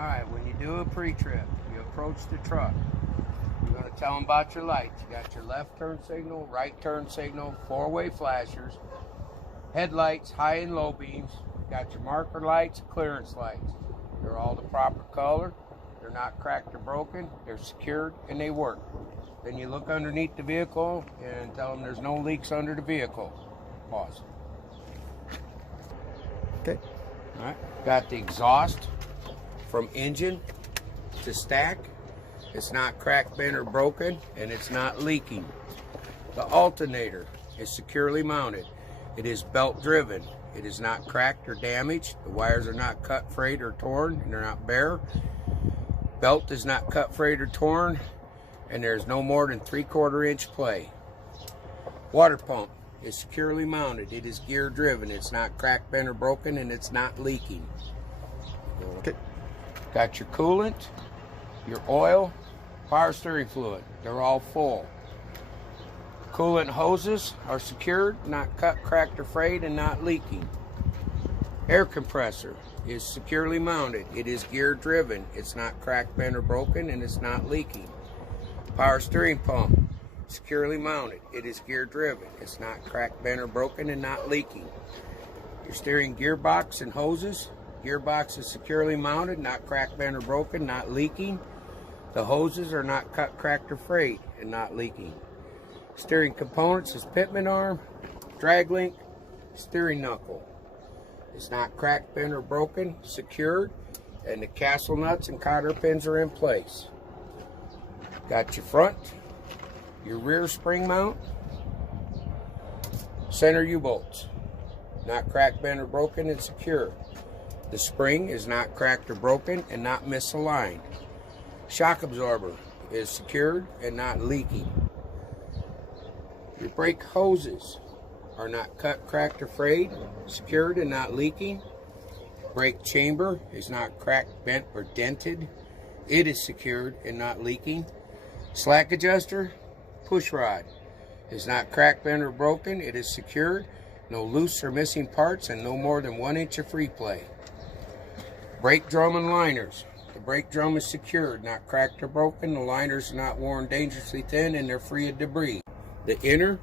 Alright, when you do a pre-trip, you approach the truck. You're going to tell them about your lights. You got your left turn signal, right turn signal, four-way flashers, headlights, high and low beams. You got your marker lights, clearance lights. They're all the proper color. They're not cracked or broken. They're secured and they work. Then you look underneath the vehicle and tell them there's no leaks under the vehicle. Pause. Okay. All right. Got the exhaust from engine to stack. It's not cracked, bent, or broken, and it's not leaking. The alternator is securely mounted. It is belt driven. It is not cracked or damaged. The wires are not cut, frayed, or torn, and they're not bare. Belt is not cut, frayed, or torn, and there's no more than 3/4 inch play. Water pump is securely mounted. It is gear driven. It's not cracked, bent, or broken, and it's not leaking. Okay. Got your coolant, your oil, power steering fluid. They're all full. Coolant hoses are secured, not cut, cracked, or frayed, and not leaking. Air compressor is securely mounted. It is gear driven. It's not cracked, bent, or broken, and it's not leaking. Power steering pump, securely mounted. It is gear driven. It's not cracked, bent, or broken, and not leaking. Your steering gearbox and hoses. Gearbox is securely mounted, not cracked, bent, or broken, not leaking. The hoses are not cut, cracked, or frayed, and not leaking. Steering components is pitman arm, drag link, steering knuckle. It's not cracked, bent, or broken, secured, and the castle nuts and cotter pins are in place. Got your front, your rear spring mount, center U-bolts. Not cracked, bent, or broken, and secure. The spring is not cracked or broken and not misaligned. Shock absorber is secured and not leaking. Your brake hoses are not cut, cracked, or frayed, secured and not leaking. Brake chamber is not cracked, bent, or dented. It is secured and not leaking. Slack adjuster, push rod, is not cracked, bent, or broken. It is secured. No loose or missing parts and no more than 1 inch of free play. Brake drum and liners. The brake drum is secured, not cracked or broken. The liners are not worn dangerously thin and they're free of debris. The inner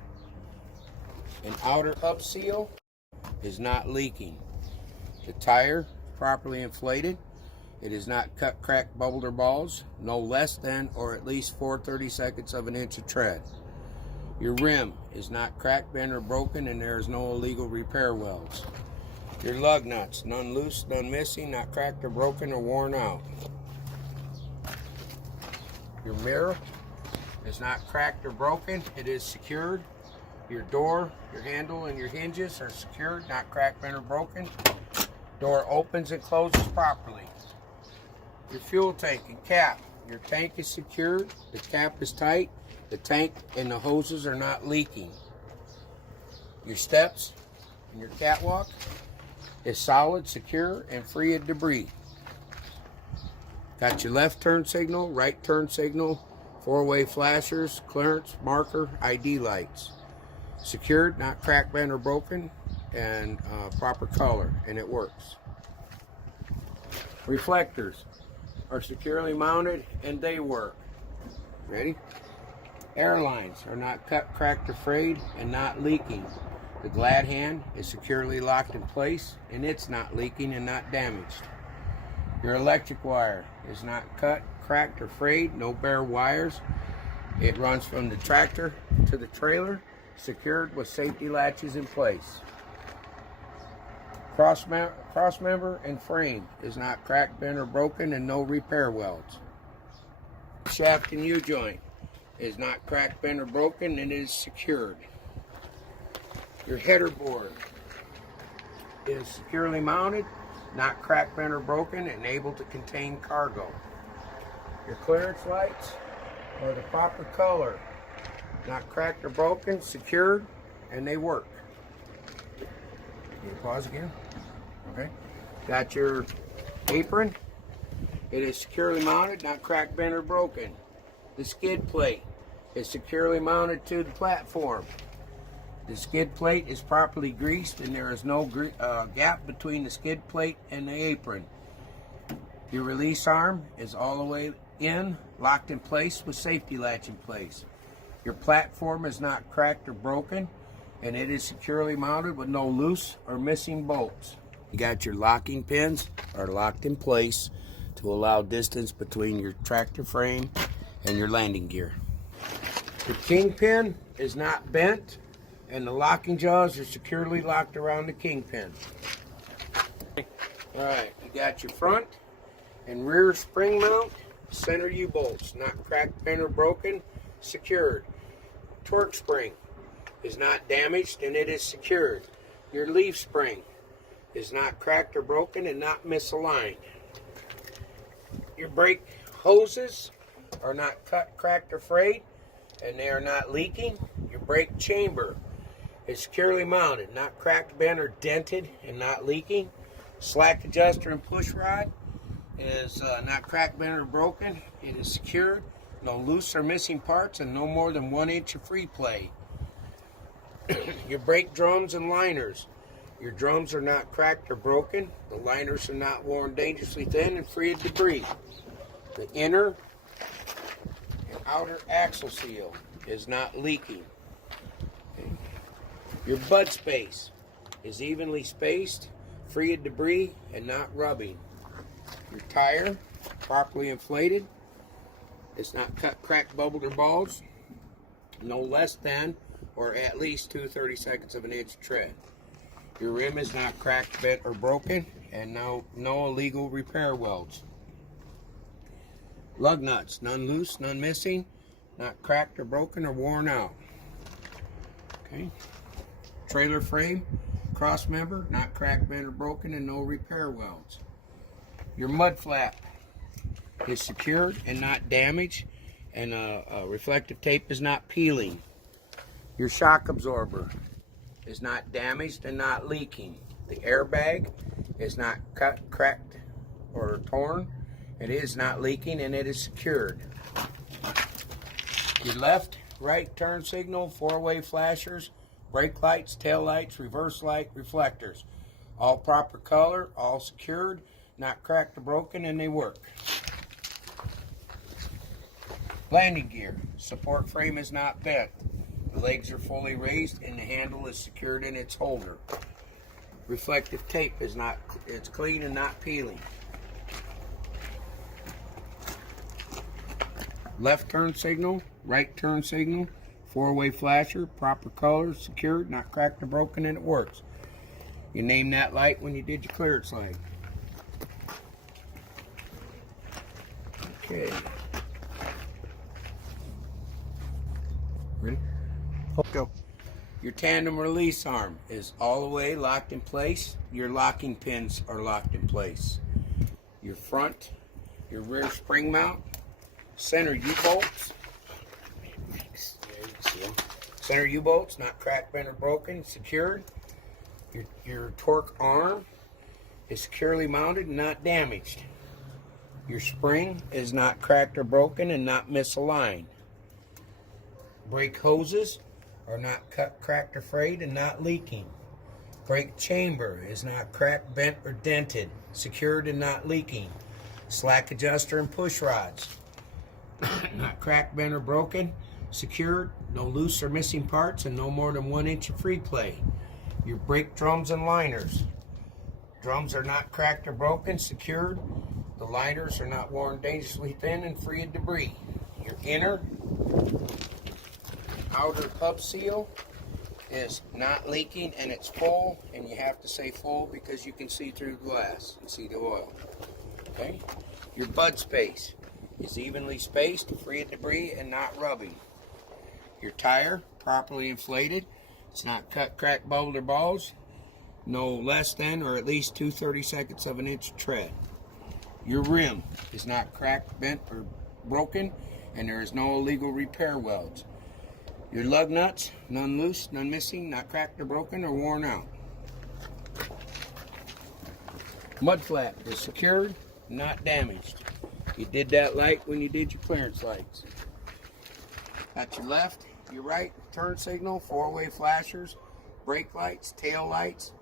and outer up seal is not leaking. The tire properly inflated. It is not cut, cracked, bubbled, or balls. No less than or at least 4/32 of an inch of tread. Your rim is not cracked, bent, or broken, and there is no illegal repair welds. Your lug nuts, none loose, none missing, not cracked or broken or worn out. Your mirror is not cracked or broken, it is secured. Your door, your handle, and your hinges are secured, not cracked, bent, or broken. Door opens and closes properly. Your fuel tank and cap. Your tank is secured, the cap is tight, the tank and the hoses are not leaking. Your steps and your catwalk is solid, secure, and free of debris. Got your left turn signal, right turn signal, four-way flashers, clearance, marker, ID lights. Secured, not cracked, bent, or broken, and proper color, and it works. Reflectors are securely mounted and they work. Ready? Airlines are not cut, cracked, or frayed, and not leaking. The glad hand is securely locked in place and it's not leaking and not damaged. Your electric wire is not cut, cracked, or frayed, no bare wires. It runs from the tractor to the trailer, secured with safety latches in place. Cross member and frame is not cracked, bent, or broken, and no repair welds. Shaft and U-joint is not cracked, bent, or broken, and is secured. Your header board is securely mounted, not cracked, bent, or broken, and able to contain cargo. Your clearance lights are the proper color, not cracked or broken, secured, and they work. Can you pause again? Okay. Got your apron. It is securely mounted, not cracked, bent, or broken. The skid plate is securely mounted to the platform. The skid plate is properly greased and there is no gap between the skid plate and the apron. Your release arm is all the way in, locked in place with safety latch in place. Your platform is not cracked or broken, and it is securely mounted with no loose or missing bolts. You got your locking pins are locked in place to allow distance between your tractor frame and your landing gear. The kingpin is not bent, and the locking jaws are securely locked around the kingpin. Alright, you got your front and rear spring mount, center U-bolts, not cracked, bent, or broken, secured. Torque spring is not damaged and it is secured. Your leaf spring is not cracked or broken and not misaligned. Your brake hoses are not cut, cracked, or frayed, and they are not leaking. Your brake chamber is securely mounted, not cracked, bent, or dented, and not leaking. Slack adjuster and push rod is not cracked, bent, or broken. It is secured. No loose or missing parts, and no more than 1 inch of free play. Your brake drums and liners. Your drums are not cracked or broken. The liners are not worn dangerously thin and free of debris. The inner and outer axle seal is not leaking. Okay. Your bud space is evenly spaced, free of debris, and not rubbing. Your tire, properly inflated, it's not cut, cracked, bubbled, or bulged. No less than or at least 2/32 of an inch tread. Your rim is not cracked, bent, or broken, and no illegal repair welds. Lug nuts, none loose, none missing, not cracked or broken or worn out. Okay. Trailer frame, cross member, not cracked, bent, or broken, and no repair welds. Your mud flap is secured and not damaged, and reflective tape is not peeling. Your shock absorber is not damaged and not leaking. The airbag is not cut, cracked, or torn. It is not leaking and it is secured. Your left, right turn signal, four-way flashers, brake lights, tail lights, reverse light, reflectors. All proper color, all secured, not cracked or broken, and they work. Landing gear. Support frame is not bent. The legs are fully raised and the handle is secured in its holder. Reflective tape is not, it's clean and not peeling. Left turn signal, right turn signal, four-way flasher, proper color, secured, not cracked or broken, and it works. You named that light when you did your clearance light. Okay. Ready? Go. Your tandem release arm is all the way locked in place. Your locking pins are locked in place. Your front, your rear spring mount, center U-bolts. Center U-bolts, not cracked, bent, or broken, secured. Your torque arm is securely mounted and not damaged. Your spring is not cracked or broken and not misaligned. Brake hoses are not cut, cracked, or frayed and not leaking. Brake chamber is not cracked, bent, or dented, secured and not leaking. Slack adjuster and push rods, not cracked, bent, or broken, secured, no loose or missing parts, and no more than 1 inch of free play. Your brake drums and liners. Drums are not cracked or broken, secured. The liners are not worn dangerously thin and free of debris. Your inner outer hub seal is not leaking and it's full, and you have to say full because you can see through the glass and see the oil. Okay? Your bud space is evenly spaced, free of debris, and not rubbing. Your tire, properly inflated. It's not cut, cracked, bubbled, or bulged. No less than or at least 2/32 of an inch tread. Your rim is not cracked, bent, or broken, and there is no illegal repair welds. Your lug nuts, none loose, none missing, not cracked or broken or worn out. Mud flap is secured, not damaged. You did that light when you did your clearance lights. Got your left, your right turn signal, four-way flashers, brake lights, tail lights,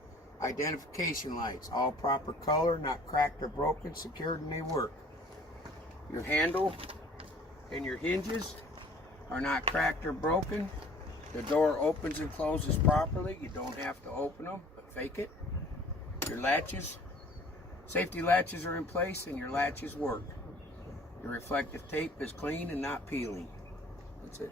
Identification lights, all proper color, not cracked or broken, secured, and they work. Your handle and your hinges are not cracked or broken. The door opens and closes properly. You don't have to open them, but fake it. Your latches, safety latches are in place and your latches work. Your reflective tape is clean and not peeling. That's it.